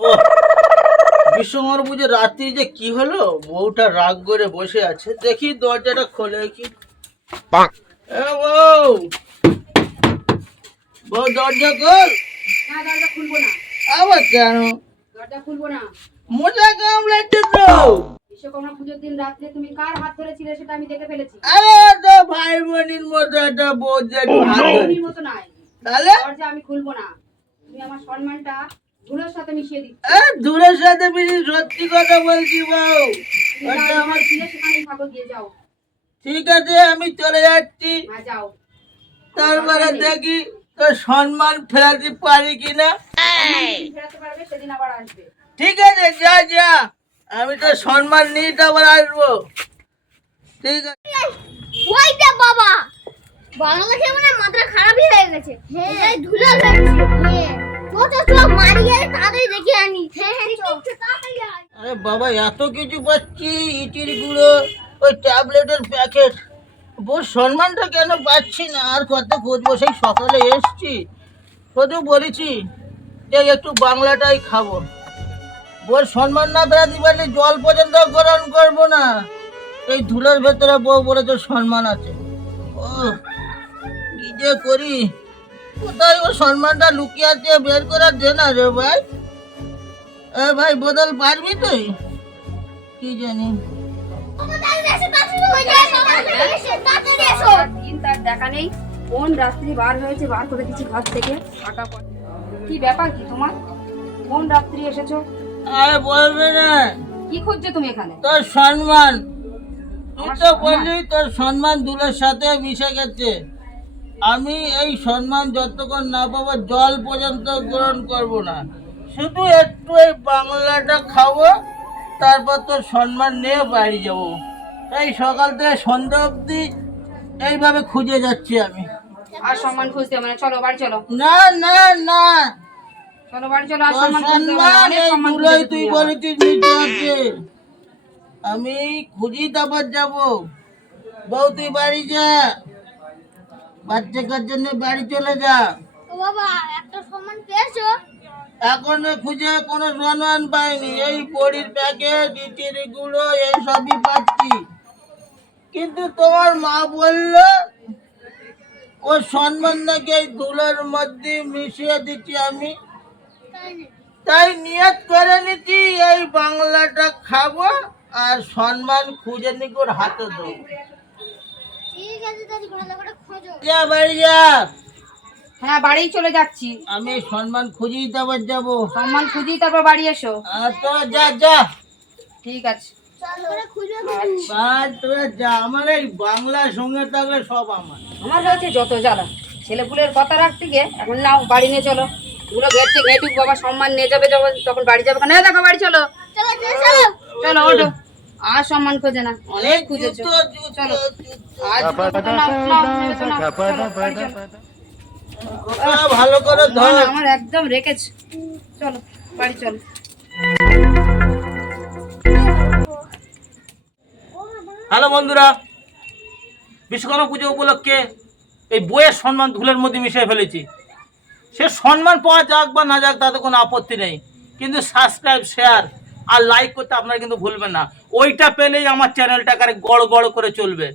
ও বিশ্বকর্মা পুজো রাত্রি যে কি হলো, বউটা রাগ করে বসে আছে, দেখি দরজাটা খোলে কি। এ বউ, বউ দরজা খোল। না, দরজা খুলবো না। আবার কেন? দরজা খুলবো না। মোটা কামড়াচ্ছে তো। বিশ্বকর্মা পুজোর দিন রাত্রে তুমি কার হাত ধরেছিলে সেটা আমি দেখে ফেলেছি। আরে তো ভাই বোনের মতো একটা বউ যে একটু হাত ধরে। বোনের মতো নাই। তাহলে দরজা আমি খুলবো না। তুমি আমার সম্মানটা ধুলোর সাথে মিশিয়ে দিচ্ছ। দূরের সাথে বেশি সত্যি কথা বলছি বউ। তুমি ওটা যা আমার ছিলে সেখানেই থাকো, গিয়ে যাও। ঠিক আছে, আমি চলে যাচ্ছি। হ্যাঁ, যাও। তারপরে দেখি তোর সম্মান ফেরাতে পারি কিনা। যেদিন ফেরাতে পারবে সেদিন আবার আসবে। ঠিক আছে, যা যা, আমি তোর সম্মান নিয়ে আবার আসবো। ঠিক আছে। ওইটা বাবা বাংলা খেয়ে মানে মাথা খারাপই হয়ে গেছে। হ্যাঁ ধুলা লাগছে। হ্যাঁ চো মারিয়ে তাড়াতাড়ি দেখে আনি। হ্যাঁ তাড়াতাড়ি আয়। আরে বাবা, এত কিছু পাচ্ছি, ইটির গুঁড়ো, ওই ট্যাবলেটের প্যাকেট, বউর সম্মানটা কেন পাচ্ছি না? আর কত খুঁজবো, সেই সকালে এসছি, কত বলেছি যে একটু বাংলাটাই খাবো। বউর সম্মান না বেড়াতে পারলে জল পর্যন্ত গ্রহণ করবো না। এই ধুলোর ভেতরে বউ বলে তো সম্মান আছে। ও কি যে করি, কোথায় ও সম্মানটা লুকিয়ে আছে, বের করে দে না রে ভাই। এ ভাই, বদল পারবি তুই? কি জানি। দিন তার দেখা নেই, কোন রাত্রি বার হয়েছে, বার করে দিচ্ছি ঘর থেকে ফাঁকা পড়ে। কি ব্যাপার কি তোমার? কোন রাত্রি এসেছো? আরে বলবে না, কি খুঁজছো তুমি এখানে? তোর সম্মান, তুই আমার তো সম্মান? বললি তোর সম্মান ধুলোর সাথে মিশে গেছে। আমি এই সম্মান যতক্ষণ না পাবো জল পর্যন্ত গ্রহণ করব না। শুধু একটু এই বাংলাটা খাবো, তারপর তোর সম্মান নিয়ে বাড়ি যাবো। এই সকাল থেকে সন্ধ্যা অবধি এইভাবে খুঁজে যাচ্ছি আমি। আর সম্মান খুঁজতে হবে না, চলো বাড়ি চলো। না না না, চলো বাড়ি চলো, আর তোর সম্মান খুঁজতে হবে না, সম্মান অনেক এই সম্মান ধুলোয় খুঁজেছো তুই তুমি আমার। বলেছিস নিচে আছে। আমি খুঁজি তারপর যাবো। বউ তুই বাড়ি যা, বাচ্চা কাচ্চা নিয়ে বাড়ি চলে যা। ও বাবা একটা সম্মান পেয়েছো? এখনো খুঁজে কোনো সম্মান পাইনি। এই বড়ির প্যাকেট, ইটের গুঁড়ো, এই সবই পাচ্ছি। কিন্তু তোমার মা বললো ও সম্মান নাকি এই ধুলোর মধ্যে মিশিয়ে দিচ্ছি আমি। তাই নিয়ত করে নিচ্ছি এই বাংলাটা খাবো আর সম্মান খুঁজে নিয়ে ওর হাতে দেবো। ঠিক আছে দাদি, ভালো করে খোঁজো। যা বাড়ি যা, হ্যাঁ, বাড়ি চলে যাচ্ছি। আমি সম্মান খুঁজেই তারপর যাবো। সম্মান খুঁজেই তারপর বাড়ি এসো। তো যা যা, ঠিক আছে। ভালো করে খুঁজো। আর তোরা যা, আমার এই বাংলার সঙ্গে থাকলে সব আমার। আমার হয়েছে যত জ্বালা, ছেলেপুলের কথা রাখতে গিয়ে এখন নাও বাড়ি নিয়ে চলো। গুলো ঘেটছে ঘেটুক, বাবা সম্মান নিয়ে যাবে যখন তখন বাড়ি যাবে। না দেখো বাড়ি চলো, চলো চলো। চলো ওঠো। আর সম্মান খোঁজে না, অনেক খুঁজেছো। চলো আজ ভালো করে ধর। আমার একদম রেখেছে। চলো বাড়ি চলো। হ্যালো বন্ধুরা, বিশ্বকর্মা পুজো উপলক্ষে এই বইয়ের সম্মান ধুলের মধ্যে মিশিয়ে ফেলেছি। সে সম্মান পাওয়া যাক বা না যাক তাতে কোনো আপত্তি নেই, কিন্তু সাবস্ক্রাইব, শেয়ার আর লাইক করতে আপনারা কিন্তু ভুলবেন না। ওইটা পেলেই আমার চ্যানেলটাকে গড় গড় করে চলবে।